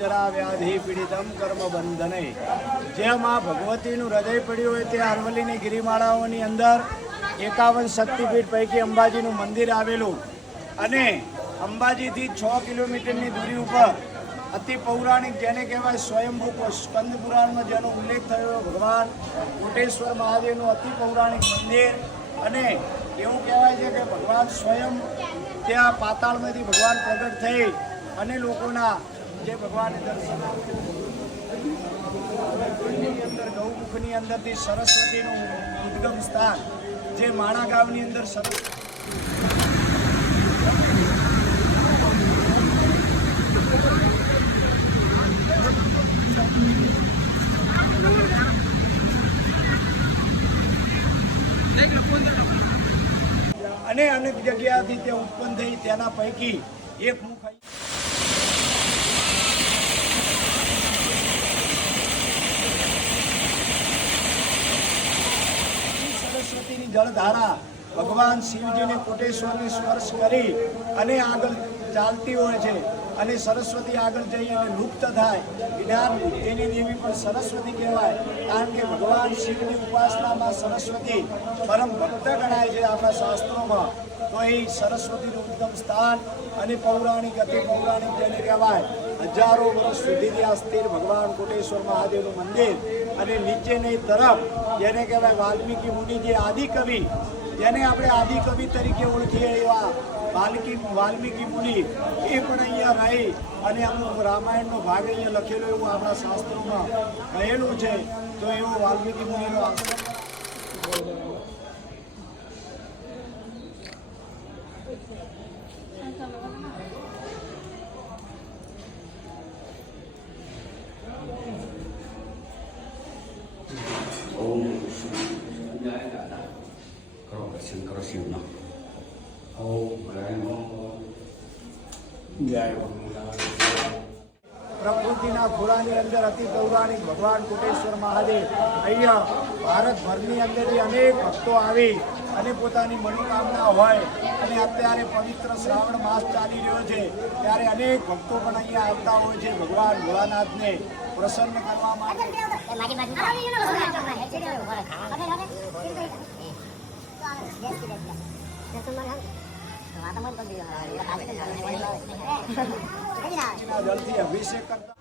વ્યાધિ પીડિતમ કર્મ બંધને જેમ આ ભગવતીનું હૃદય પડ્યું હોય તે અરવલ્લીની ગિરિમાળાઓની અંદર 51 શક્તિપીઠ પૈકી અંબાજીનું મંદિર આવેલું અને અંબાજીથી 6 કિલોમીટરની દૂરી ઉપર અતિ પૌરાણિક જેને કહેવાય સ્વયંભૂ સ્કંદ પુરાણમાં જેનો ઉલ્લેખ થયો ભગવાન કોટેશ્વર મહાદેવનું અતિ પૌરાણિક મંદિર અને એવું કહેવાય છે કે ભગવાન સ્વયં ત્યાં પાતાળમાંથી ભગવાન પ્રગટ થઈ અને લોકોના જે ભગવાન દર્શન અંદર ગૌમુખની અંદરથી સરસ્વતીનું ઉદ્ગમ સ્થાન જે માણા ગામની અંદર અને અનેક જગ્યાથી તે ઉત્પન્ન થઈ તેના પૈકી એક મુખ સરસ્વતીની જળધારા ભગવાન શિવજીને કોટેશ્વરને સ્પર્શ કરી અને આગળ ચાલતી હોય છે અને સરસ્વતી આગળ જઈ અને લુપ્ત થાય જ્ઞાન તેની દેવી પણ સરસ્વતી કહેવાય કારણ કે ભગવાન શિવની ઉપાસનામાં સરસ્વતી પરમ ભક્ત ગણાય છે આપણા શાસ્ત્રોમાં તો એ સરસ્વતીનું ઉત્તમ સ્થાન અને પૌરાણિક અતિ પૌરાણિક જેને કહેવાય હજારો વર્ષ સુધીથી આ સ્થિર ભગવાન કોટેશ્વર મહાદેવનું મંદિર અને નીચેની તરફ જેને કહેવાય વાલ્મીકી મુનિ જે આદિકવિ જેને આપણે આદિકવિ તરીકે ઓળખીએ એવા વાલ્મીકી મુનિ એ પણ અહીંયા રહી અને અમુક રામાયણનો ભાગ અહીંયા લખેલો એવું આપણા શાસ્ત્રોમાં કહેલું છે તો એવો વાલ્મીકી મુનિનો શંકર શિવના પ્રકૃતિના ખોળાની અંદર અતિ પૌરાણિક ભગવાન કોટેશ્વર મહાદેવ અહીંયા ભારતભરની અંદરથી અનેક ભક્તો આવી અને પોતાની મનોકામના હોય અને અત્યારે પવિત્ર શ્રાવણ માસ ચાલી રહ્યો છે ત્યારે અનેક ભક્તો પણ અહીંયા આવતા હોય છે ભગવાન ભોળાનાથને પ્રસન્ન કરવા માટે જળથી અભિષેક કરતા